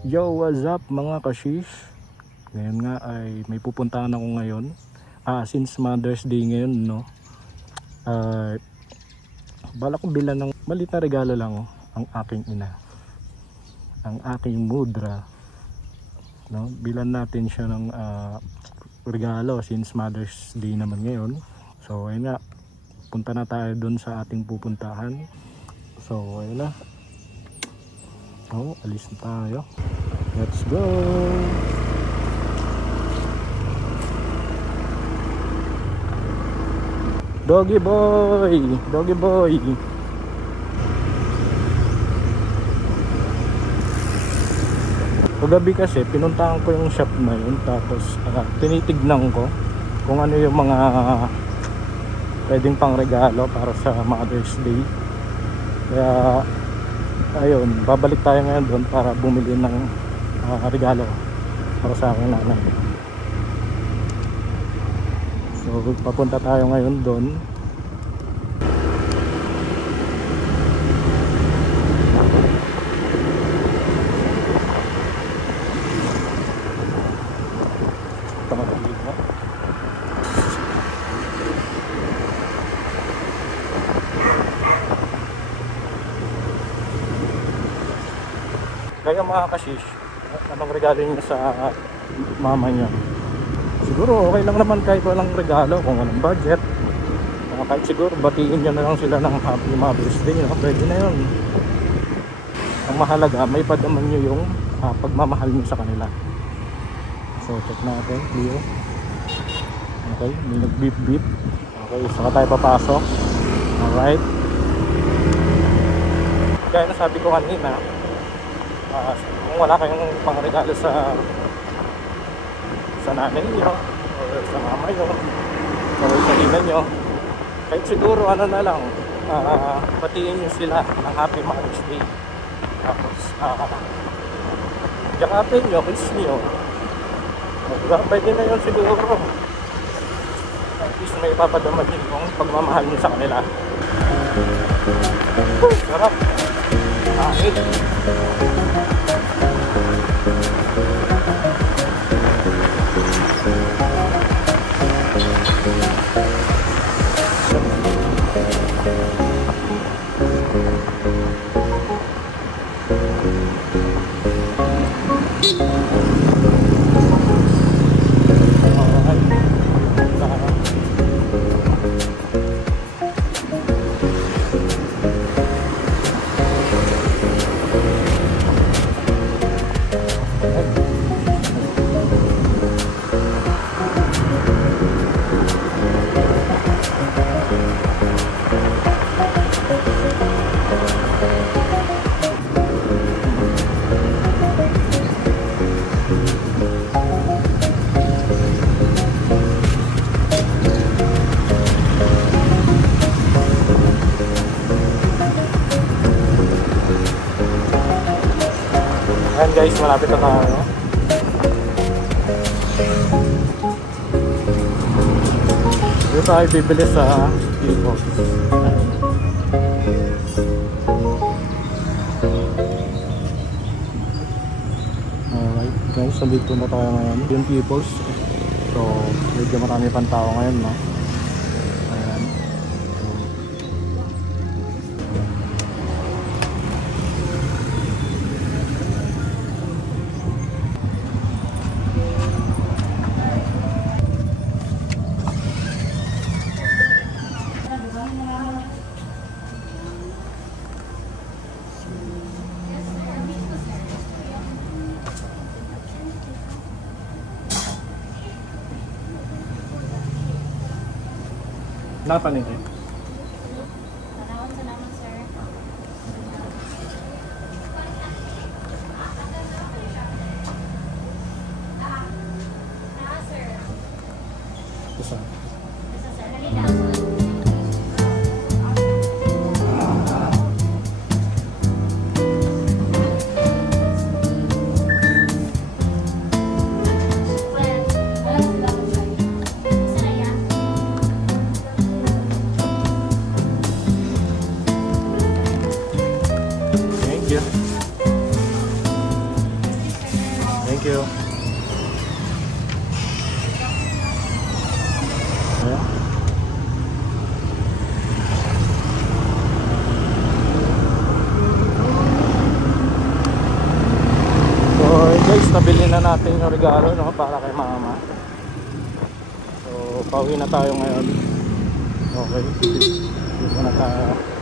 Yo, what's up mga kashish? Ngayon nga ay may pupuntahan ako ngayon. Since Mother's Day ngayon, no? Bala kong bilan ng maliit na regalo lang, ang aking ina. Ang aking mudra. No? Bilan natin siya ng regalo since Mother's Day naman ngayon. So, ayun nga. Punta na tayo dun sa ating pupuntahan. So, ayun na. Alis na tayo. Let's go! Doggy boy! Doggy boy! Kagabi kasi pinuntahan ko yung shop na yun, tapos tinitignan ko kung ano yung mga pwedeng pang regalo para sa Mother's Day. Kaya ayun, babalik tayo ngayon doon para bumili ng regalo para sa aking nanay. So papunta tayo ngayon doon. Kaya mga kashish, anong regalo niyo sa mama niyo? Siguro okay lang naman kahit walang regalo, kung walang budget. Kahit siguro batiin niyo na lang sila ng Happy Mother's Day, no? Pwede na yun. Ang mahalaga, may padaman niyo yung pagmamahal niyo sa kanila. So check natin, clear. Okay, may nag beep beep. Okay, saka tayo papasok. Alright. Kaya nasabi ko kanina, kung wala kayong pangregalo sa nanay nyo o sa mama nyo o sa ina nyo, kahit siguro ano na lang, batiin nyo sila ng Happy Mother's Day. Tapos yakapin nyo, kiss nyo, pwede na yun siguro. At least may ipapadaman nyo yung pagmamahal nyo sa kanila. Sarap. Kahit guys, malapit na tayo. Dito tayo bibili sa Tipo. Alright guys, nandito na tayo ngayon. Yung Peoples. So, medyo marami pang tao ngayon, no? Ayan. Napanin eh. Salamat sir. Isa. Thank you. Ayan. So guys, nabili na natin yung regalo, no, para kay mama. So pauwi na tayo ngayon. Okay, dito na tayo.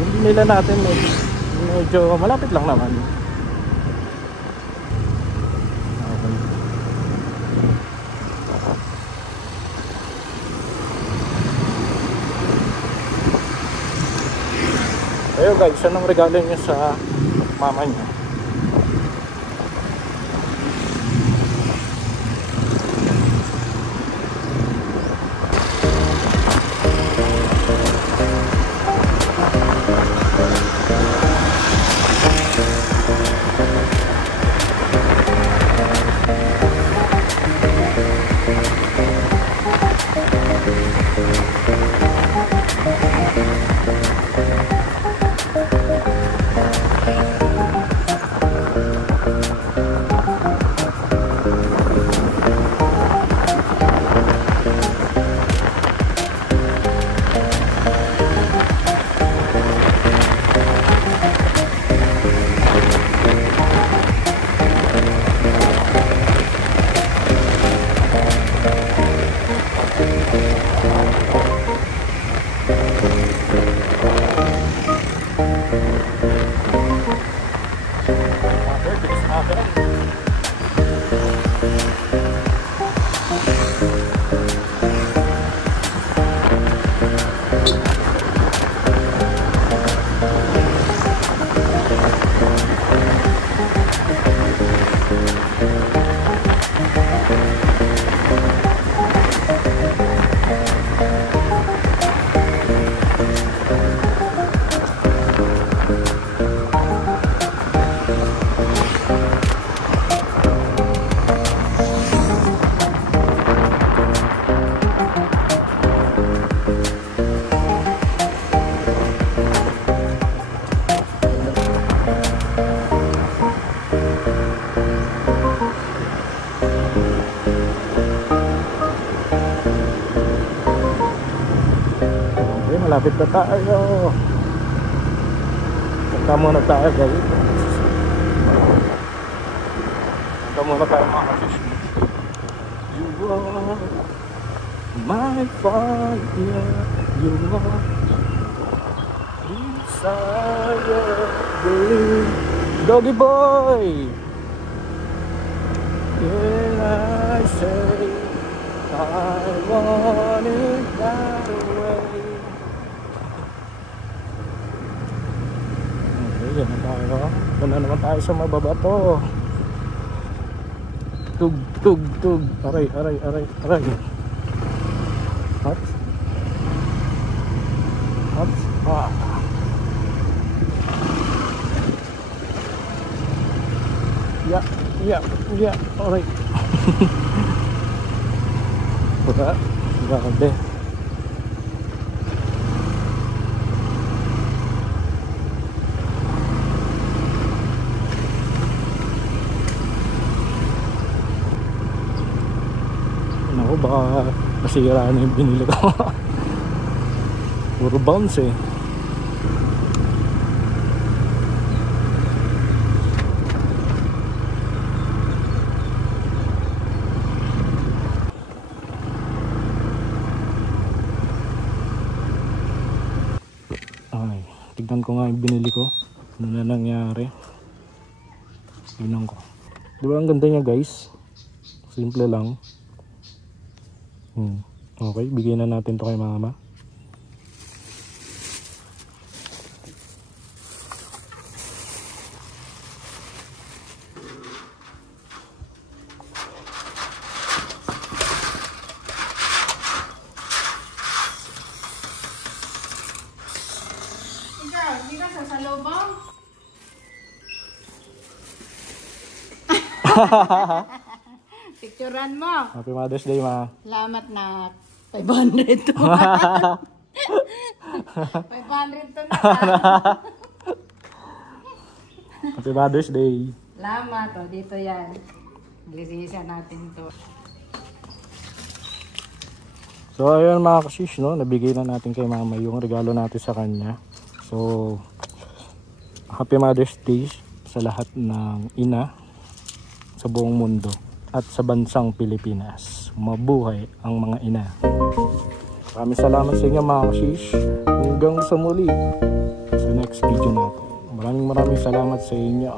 Yung nila natin medyo malapit lang naman. Okay. Ayun guys, anong regalo niyo sa mama niyo? Malapit na tayo. Punta muna tayo guys. Punta muna tayo mga kasis. You are my fire. You are desire. Believe. Doggy boy. When I say I want it that way. Yan na tayo. Doon na naman tayo sa mababa to. Tug, tug, tug. Aray, aray, aray, aray. Hot. Hot. Ah. Ya, ya, ya. Aray. Pura. Grabe. Baka masira na yung binili ko. Puro bounce eh. Ay, tignan ko nga yung binili ko. Ano na nangyari. Tignan ko. Diba ang ganda niya guys? Simple lang. Okay, bigyan na natin to kay mama. Ikaw, hindi ka sasalubong? Picturean mo. Happy Mother's Day, ma. Salamat na. 500 to. 500 to na. Happy Mother's Day. Salamat. O, dito yan. Lilisisan natin to. So ayun mga kasish, no? Nabigay na natin kay mama yung regalo natin sa kanya. So Happy Mother's Day sa lahat ng ina sa buong mundo at sa bansang Pilipinas. Mabuhay ang mga ina. Maraming salamat sa inyo mga kasish. Hanggang sa muli sa next video natin. Maraming salamat sa inyo.